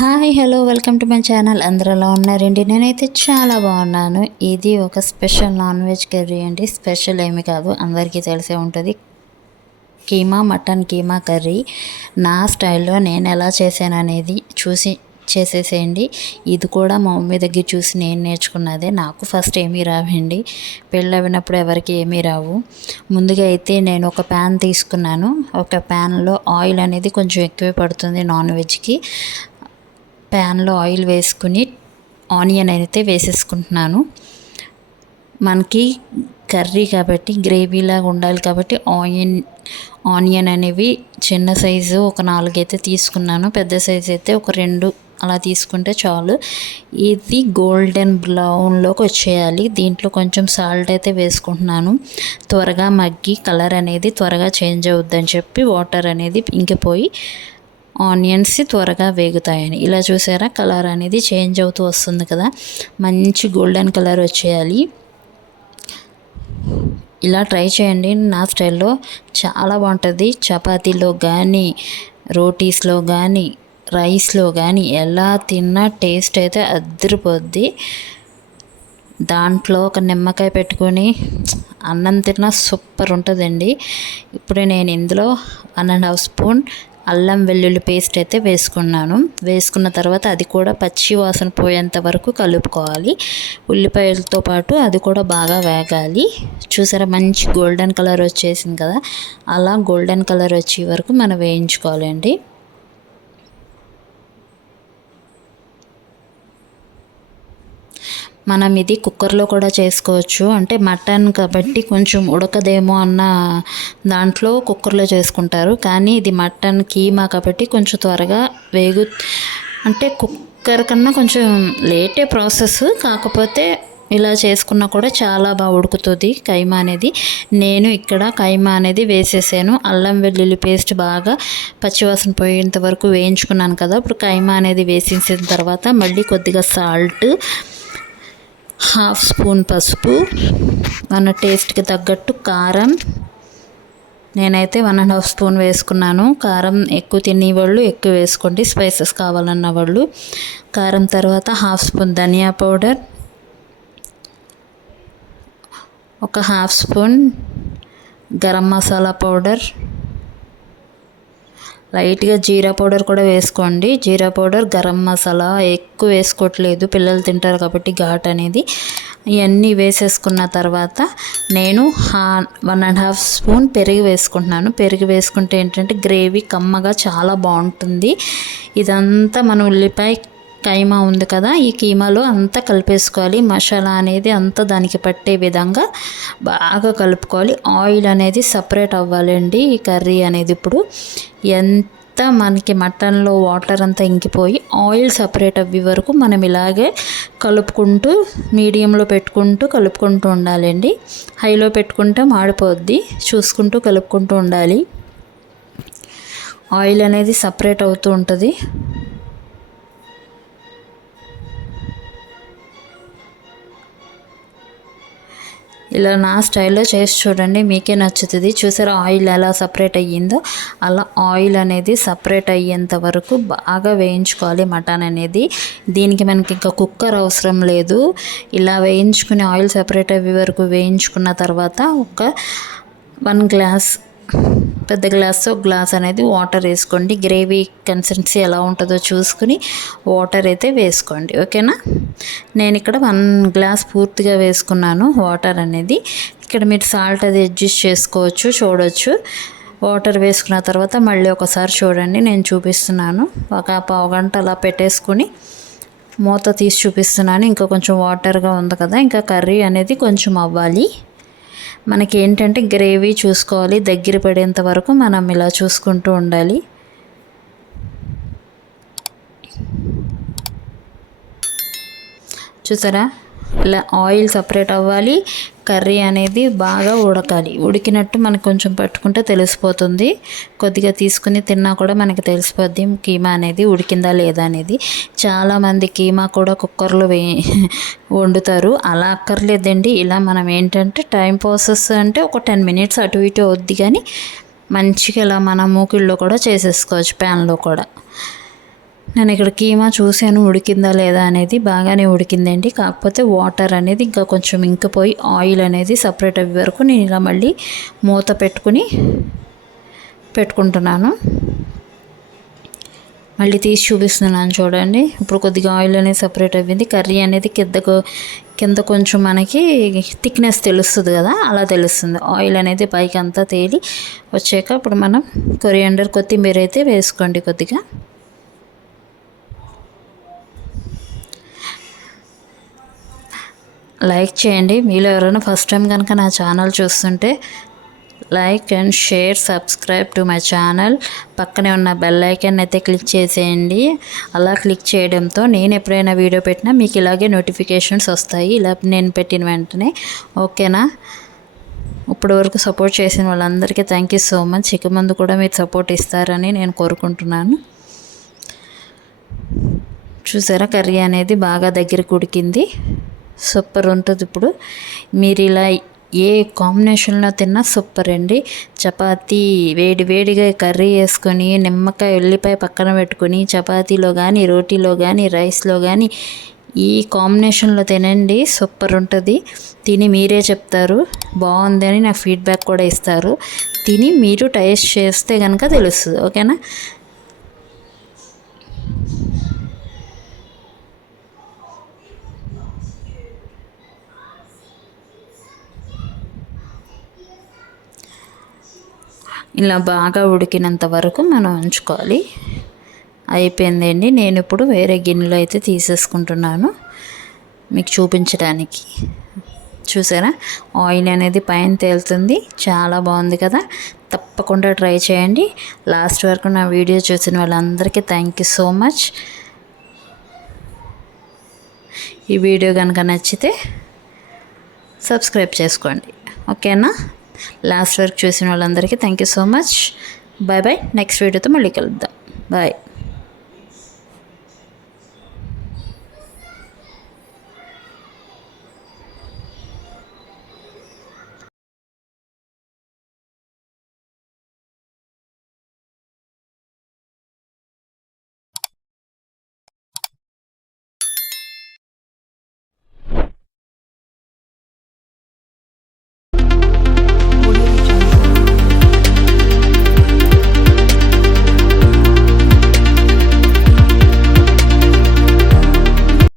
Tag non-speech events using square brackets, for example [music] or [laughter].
Hi hello welcome to my channel. అందరూ ఎలా ఉన్నారండి? నేనైతే చాలా బాగున్నాను. ఇది ఒక స్పెషల్ నాన్ వెజ్ కర్రీ అండి. స్పెషల్ ఏమి కాదు. అందరికీ తెలిసే ఉంటుంది. Keema mutton keema curry. నా స్టైల్లో నేను ఎలా చేశాను అనేది చూసి చేసేసేయండి. ఇది కూడా మా మమ్మీ దగ్గర చూసి నేను నేర్చుకున్నదే. నాకు ఫస్ట్ ఏమీ రావండి. పెళ్ళి అవినప్పుడు ఎవరికి ఏమీ రావు. ముందుగా అయితే నేను ఒక ప్యాన్ తీసుకున్నాను. ఒక ప్యాన్లో ఆయిల్ అనేది కొంచెం ఎక్కువే పడుతుంది నాన్ వెజ్కి ప్యాన్లో ఆయిల్ వేసుకుని ఆనియన్ అయితే వేసేసుకుంటున్నాను. మనకి కర్రీ కాబట్టి గ్రేవీలాగా ఉండాలి కాబట్టి ఆయిన్ ఆనియన్ అనేవి చిన్న సైజు ఒక నాలుగైతే తీసుకున్నాను. పెద్ద సైజు అయితే ఒక రెండు అలా తీసుకుంటే చాలు. ఇది గోల్డెన్ బ్రౌన్లోకి వచ్చేయాలి. దీంట్లో కొంచెం సాల్ట్ అయితే వేసుకుంటున్నాను. త్వరగా మగ్గి కలర్ అనేది త్వరగా చేంజ్ అవుద్దని చెప్పి వాటర్ అనేది ఇంకిపోయి ఆనియన్స్ త్వరగా వేగుతాయని. ఇలా చూసారా? కలర్ అనేది చేంజ్ అవుతూ వస్తుంది కదా? మంచి గోల్డెన్ కలర్ వచ్చేయాలి. ఇలా ట్రై చేయండి. నా స్టైల్లో చాలా బాగుంటుంది. చపాతీలో కానీ రోటీస్లో కానీ రైస్లో కానీ ఎలా తిన్నా టేస్ట్ అయితే అద్దరిపోద్ది దాంట్లో ఒక నిమ్మకాయ పెట్టుకొని అన్నం తిన్నా సూపర్ ఉంటుందండి. ఇప్పుడు నేను ఇందులో వన్ అండ్ హాఫ్ స్పూన్ అల్లం వెల్లుల్లి పేస్ట్ అయితే వేసుకున్నాను. వేసుకున్న తర్వాత అది కూడా పచ్చి వాసన పోయేంత వరకు కలుపుకోవాలి. ఉల్లిపాయలతో పాటు అది కూడా బాగా వేగాలి. చూసారా మంచి గోల్డెన్ కలర్ వచ్చేసింది కదా? అలా గోల్డెన్ కలర్ వచ్చే వరకు మనం వేయించుకోవాలండి. మనం ఇది కుక్కర్లో కూడా చేసుకోవచ్చు. అంటే మటన్ కాబట్టి కొంచెం ఉడకదేమో అన్న దాంట్లో కుక్కర్లో చేసుకుంటారు. కానీ ఇది మటన్ కీమా కాబట్టి కొంచెం త్వరగా వేగు అంటే కుక్కర్ కన్నా కొంచెం లేటే ప్రాసెస్. కాకపోతే ఇలా చేసుకున్నా కూడా చాలా బాగా ఉడుకుతుంది కైమా అనేది. నేను ఇక్కడ కైమా అనేది వేసేసాను. అల్లం వెల్లుల్లి పేస్ట్ బాగా పచ్చివాసన పోయేంత వరకు వేయించుకున్నాను కదా. ఇప్పుడు కైమా అనేది వేసేసిన తర్వాత మళ్ళీ కొద్దిగా సాల్ట్ హాఫ్ స్పూన్ పసుపు మన టేస్ట్కి తగ్గట్టు కారం. నేనైతే వన్ అండ్ హాఫ్ స్పూన్ వేసుకున్నాను. కారం ఎక్కువ తినేవాళ్ళు ఎక్కువ వేసుకోండి. స్పైసెస్ కావాలన్న వాళ్ళు కారం తర్వాత హాఫ్ స్పూన్ ధనియా పౌడర్. ఒక half spoon garam masala powder. లైట్గా జీరా పౌడర్ కూడా వేసుకోండి. జీరా పౌడర్ గరం మసాలా ఎక్కువ వేసుకోవట్లేదు. పిల్లలు తింటారు కాబట్టి ఘాట్ అనేది. ఇవన్నీ వేసేసుకున్న తర్వాత నేను వన్ అండ్ హాఫ్ స్పూన్ పెరుగు వేసుకుంటున్నాను. పెరుగు వేసుకుంటే ఏంటంటే గ్రేవీ కమ్మగా చాలా బాగుంటుంది. ఇదంతా మనం ఉల్లిపాయ కైమా ఉంది కదా ఈ కీమాలో అంతా కలిపేసుకోవాలి. మసాలా అనేది అంతా దానికి పట్టే విధంగా బాగా కలుపుకోవాలి. ఆయిల్ అనేది సపరేట్ అవ్వాలండి ఈ కర్రీ అనేది ఇప్పుడు. ఎంత మనకి మటన్లో వాటర్ అంతా ఇంకిపోయి ఆయిల్ సపరేట్ అవ్వే వరకు మనం ఇలాగే కలుపుకుంటూ మీడియంలో పెట్టుకుంటూ కలుపుకుంటూ ఉండాలండి. హైలో పెట్టుకుంటే మాడిపోద్ది. చూసుకుంటూ కలుపుకుంటూ ఉండాలి. ఆయిల్ అనేది సపరేట్ అవుతూ ఉంటుంది. ఇలా నా స్టైల్లో చేసి చూడండి మీకే నచ్చుతుంది. చూసారా ఆయిల్ ఎలా సపరేట్ అయ్యిందో? అలా ఆయిల్ అనేది సపరేట్ అయ్యేంత వరకు బాగా వేయించుకోవాలి మటన్ అనేది. దీనికి మనకి ఇంకా కుక్కర్ అవసరం లేదు. ఇలా వేయించుకుని ఆయిల్ సపరేట్ అయ్యే వరకు వేయించుకున్న తర్వాత ఒక వన్ గ్లాస్ పెద్ద గ్లాస్ ఒక గ్లాస్ అనేది వాటర్ వేసుకోండి. గ్రేవీ కన్సిస్టెన్సీ ఎలా ఉంటుందో చూసుకుని వాటర్ అయితే వేసుకోండి. ఓకేనా? నేను ఇక్కడ వన్ గ్లాస్ పూర్తిగా వేసుకున్నాను వాటర్ అనేది. ఇక్కడ మీరు సాల్ట్ అది అడ్జస్ట్ చేసుకోవచ్చు చూడవచ్చు వాటర్ వేసుకున్న తర్వాత మళ్ళీ ఒకసారి చూడండి. నేను చూపిస్తున్నాను. ఒక పావు గంట అలా పెట్టేసుకుని మూత తీసి చూపిస్తున్నాను. ఇంకా కొంచెం వాటర్గా ఉంది కదా ఇంకా కర్రీ అనేది కొంచెం అవ్వాలి. మనకి ఏంటంటే గ్రేవీ చూసుకోవాలి దగ్గర పడేంత వరకు మనం ఇలా చూసుకుంటూ ఉండాలి. చూసారా? ఇలా ఆయిల్ సపరేట్ అవ్వాలి. కర్రీ అనేది బాగా ఉడకాలి. ఉడికినట్టు మనకు కొంచెం పట్టుకుంటే తెలిసిపోతుంది. కొద్దిగా తీసుకుని తిన్నా కూడా మనకి తెలిసిపోద్ది కీమా అనేది ఉడికిందా లేదా అనేది. చాలామంది కీమా కూడా కుక్కర్లో వే [laughs] వండుతారు. అలా అక్కర్లేదండి. ఇలా మనం ఏంటంటే టైం ప్రాసెస్ అంటే ఒక టెన్ మినిట్స్ అటు ఇటు వద్ది కానీ మంచిగా ఇలా మన మూకిళ్ళలో కూడా చేసేసుకోవచ్చు ప్యాన్లో కూడా. నేను ఇక్కడ కీమా చూశాను ఉడికిందా లేదా అనేది బాగానే ఉడికిందండి. కాకపోతే వాటర్ అనేది ఇంకా కొంచెం ఇంకిపోయి ఆయిల్ అనేది సపరేట్ అయ్యే వరకు నేను ఇలా మళ్ళీ మూత పెట్టుకుని పెట్టుకుంటున్నాను. మళ్ళీ తీసి చూపిస్తున్నాను చూడండి. ఇప్పుడు కొద్దిగా ఆయిల్ అనేది సపరేట్ అయ్యింది కర్రీ అనేది కిందకు కింద కొంచెం మనకి థిక్నెస్ తెలుస్తుంది కదా అలా తెలుస్తుంది. ఆయిల్ అనేది పైకి అంతా తేలి వచ్చాక ఇప్పుడు మనం కొరియాండర్ కొత్తిమీర అయితే వేసుకోండి కొద్దిగా. లైక్ చేయండి. మీలో ఎవరైనా ఫస్ట్ టైం కనుక నా ఛానల్ చూస్తుంటే like and share subscribe to my channel పక్కనే ఉన్న బెల్ ఐకాన్ అయితే క్లిక్ చేసేయండి. అలా క్లిక్ చేయడంతో నేను ఎప్పుడైనా వీడియో పెట్టినా మీకు ఇలాగే నోటిఫికేషన్స్ వస్తాయి. ఇలా నేను పెట్టిన వెంటనే. ఓకేనా ఇప్పటి వరకు సపోర్ట్ చేసిన వాళ్ళందరికీ థ్యాంక్ యూ సో మచ్ ఇక ముందు కూడా మీరు సపోర్ట్ ఇస్తారని నేను కోరుకుంటున్నాను. చూసారా? కర్రీ అనేది బాగా దగ్గర కుడికింది సూపర్ ఉంటుంది ఇప్పుడు. మీరు ఇలా ఏ కాంబినేషన్లో తిన్నా సూపర్ అండి. చపాతీ వేడి వేడిగా కర్రీ వేసుకొని నిమ్మకాయ ఉల్లిపాయ పక్కన పెట్టుకొని చపాతీలో కానీ రోటీలో కానీ రైస్లో కానీ ఈ కాంబినేషన్లో తినండి. సూపర్ ఉంటుంది. తిని మీరే చెప్తారు. బాగుంది అని నాకు ఫీడ్బ్యాక్ కూడా ఇస్తారు. తిని మీరు టేస్ట్ చేస్తే కనుక తెలుస్తుంది. ఓకేనా? ఇలా బాగా ఉడికినంత వరకు మనం ఉంచుకోవాలి. అయిపోయిందండి నేను ఇప్పుడు వేరే గిన్నెలో అయితే తీసేసుకుంటున్నాను. మీకు చూపించడానికి. చూసారా? ఆయిల్ అనేది పైన తేలుతుంది. చాలా బాగుంది కదా? తప్పకుండా ట్రై చేయండి. లాస్ట్ వరకు నా వీడియో చూసిన వాళ్ళందరికీ థ్యాంక్ యూ సో మచ్. ఈ వీడియో కనుక నచ్చితే సబ్స్క్రైబ్ చేసుకోండి. ఓకేనా? లాస్ట్ వరకు చూసిన వాళ్ళందరికీ thank you so much bye bye next వీడియోతో మళ్ళీ కలుద్దాం. బాయ్